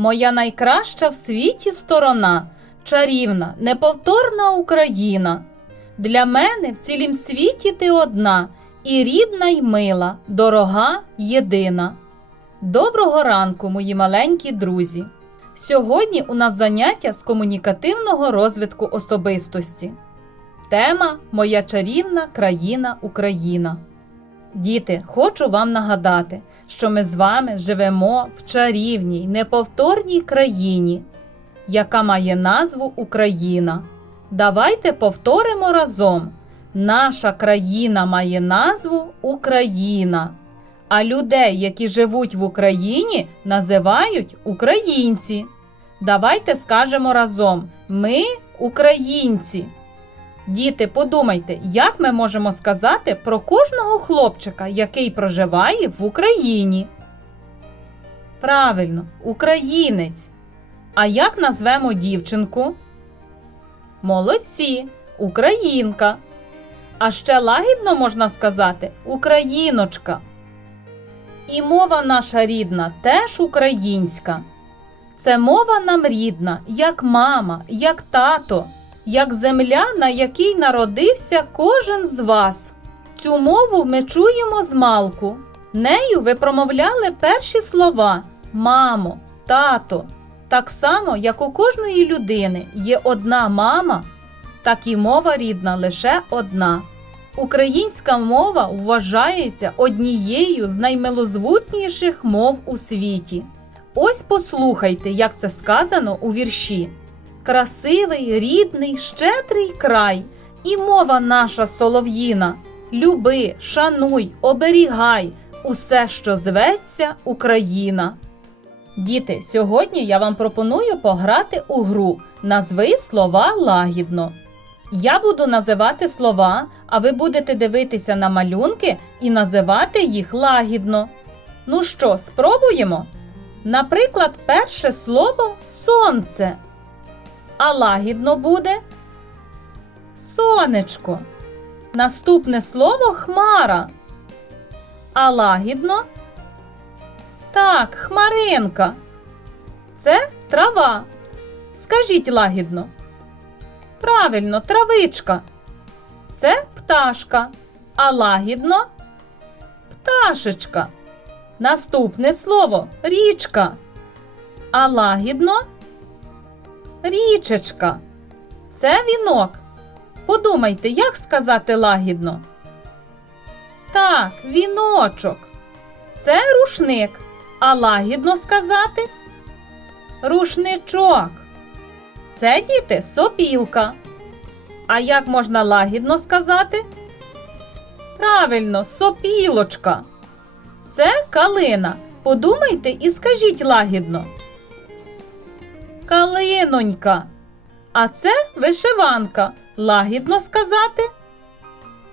Моя найкраща в світі сторона, чарівна, неповторна Україна. Для мене в цілім світі ти одна, і рідна й мила, дорога єдина. Доброго ранку, мої маленькі друзі! Сьогодні у нас заняття з комунікативного розвитку особистості. Тема Моя чарівна країна Україна. Діти, хочу вам нагадати, що ми з вами живемо в чарівній, неповторній країні, яка має назву Україна. Давайте повторимо разом. Наша країна має назву Україна. А людей, які живуть в Україні, називають українці. Давайте скажемо разом: ми українці. Діти, подумайте, як ми можемо сказати про кожного хлопчика, який проживає в Україні? Правильно, українець. А як назвемо дівчинку? Молодці, українка. А ще лагідно можна сказати україночка. І мова наша рідна теж українська. Це мова нам рідна, як мама, як тато, як земля, на якій народився кожен з вас. Цю мову ми чуємо з малку. Нею ви промовляли перші слова мамо, тато. Так само, як у кожної людини є одна мама, так і мова рідна лише одна. Українська мова вважається однією з наймилозвучніших мов у світі. Ось послухайте, як це сказано у вірші. Красивий, рідний, щедрий край, і мова наша солов'їна. Люби, шануй, оберігай усе, що зветься Україна. Діти, сьогодні я вам пропоную пограти у гру Назви слова лагідно. Я буду називати слова, а ви будете дивитися на малюнки і називати їх лагідно. Ну що, спробуємо? Наприклад, перше слово сонце. А лагідно буде сонечко. Наступне слово хмара. А лагідно так, хмаринка. Це трава. Скажіть лагідно. Правильно, травичка. Це пташка. А лагідно пташечка. Наступне слово річка. А лагідно річечка. Це вінок. Подумайте, як сказати лагідно. Так, віночок. Це рушник. А лагідно сказати рушничок. Це діти сопілка. А як можна лагідно сказати? Правильно, сопілочка. Це калина. Подумайте і скажіть лагідно. Калинонька. А це вишиванка. Лагідно сказати?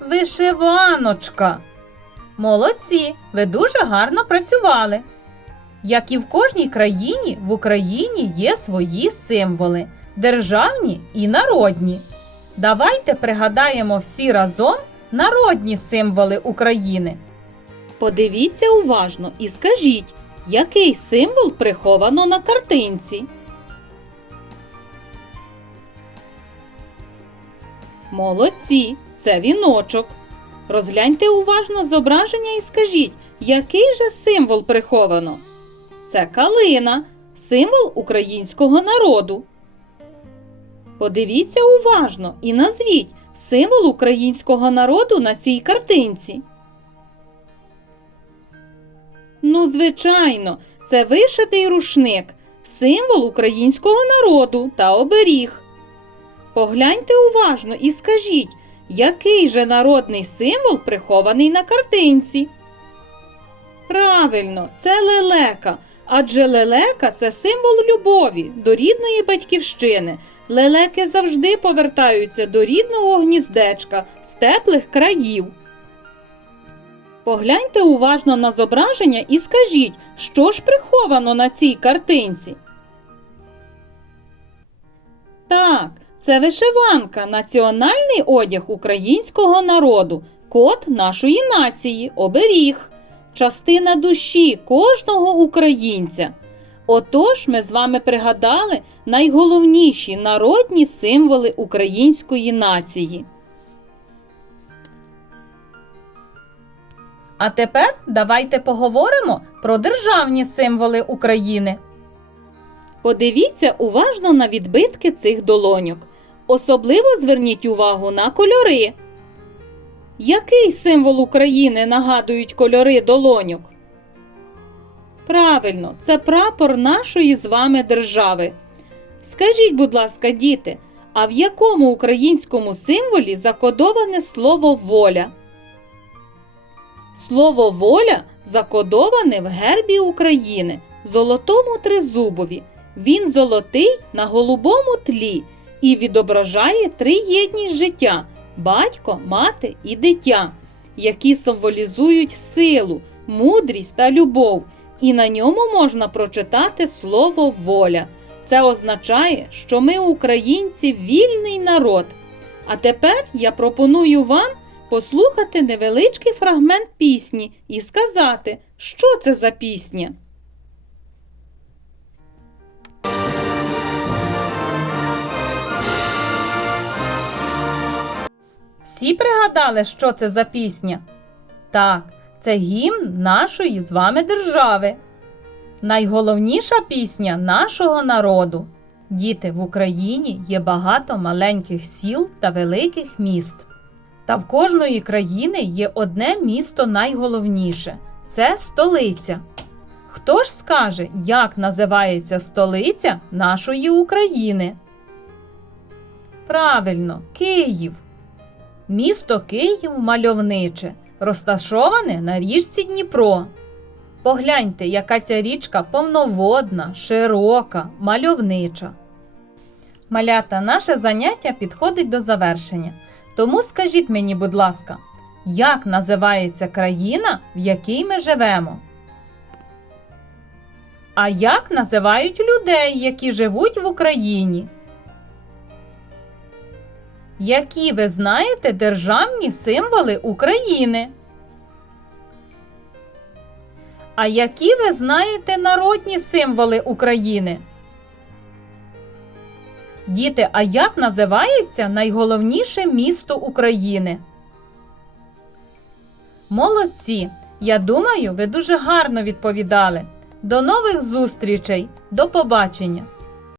Вишиваночка. Молодці, ви дуже гарно працювали. Як і в кожній країні, в Україні є свої символи державні і народні. Давайте пригадаємо всі разом народні символи України. Подивіться уважно і скажіть, який символ приховано на картинці. Молодці, це віночок. Розгляньте уважно зображення і скажіть, який же символ приховано? Це калина, символ українського народу. Подивіться уважно і назвіть символ українського народу на цій картинці. Ну, звичайно, це вишитий рушник, символ українського народу та оберіг. Погляньте уважно і скажіть, який же народний символ прихований на картинці? Правильно, це лелека. Адже лелека це символ любові до рідної батьківщини. Лелеки завжди повертаються до рідного гніздечка з теплих країв. Погляньте уважно на зображення і скажіть, що ж приховано на цій картинці. Це вишиванка, національний одяг українського народу, код нашої нації, оберіг, частина душі кожного українця. Отож, ми з вами пригадали найголовніші народні символи української нації. А тепер давайте поговоримо про державні символи України. Подивіться уважно на відбитки цих долоньок. Особливо зверніть увагу на кольори. Який символ України нагадують кольори долоньок? Правильно, це прапор нашої з вами держави. Скажіть, будь ласка, діти, а в якому українському символі закодоване слово воля? Слово воля закодоване в гербі України, золотому тризубові. Він золотий на голубому тлі і відображає триєдність життя батько, мати і дитя, які символізують силу, мудрість та любов. І на ньому можна прочитати слово воля. Це означає, що ми, українці, вільний народ. А тепер я пропоную вам послухати невеличкий фрагмент пісні і сказати, що це за пісня. Всі пригадали, що це за пісня? Так, це гімн нашої з вами держави. Найголовніша пісня нашого народу. Діти в Україні є багато маленьких сіл та великих міст. Та в кожної країни є одне місто найголовніше це столиця. Хто ж скаже, як називається столиця нашої України? Правильно, Київ. Місто Київ мальовниче, розташоване на річці Дніпро. Погляньте, яка ця річка повноводна, широка, мальовнича. Малята, наше заняття підходить до завершення. Тому скажіть мені, будь ласка, як називається країна, в якій ми живемо? А як називають людей, які живуть в Україні? Які ви знаєте державні символи України? А які ви знаєте народні символи України? Діти, а як називається найголовніше місто України? Молодці! Я думаю, ви дуже гарно відповідали. До нових зустрічей! До побачення!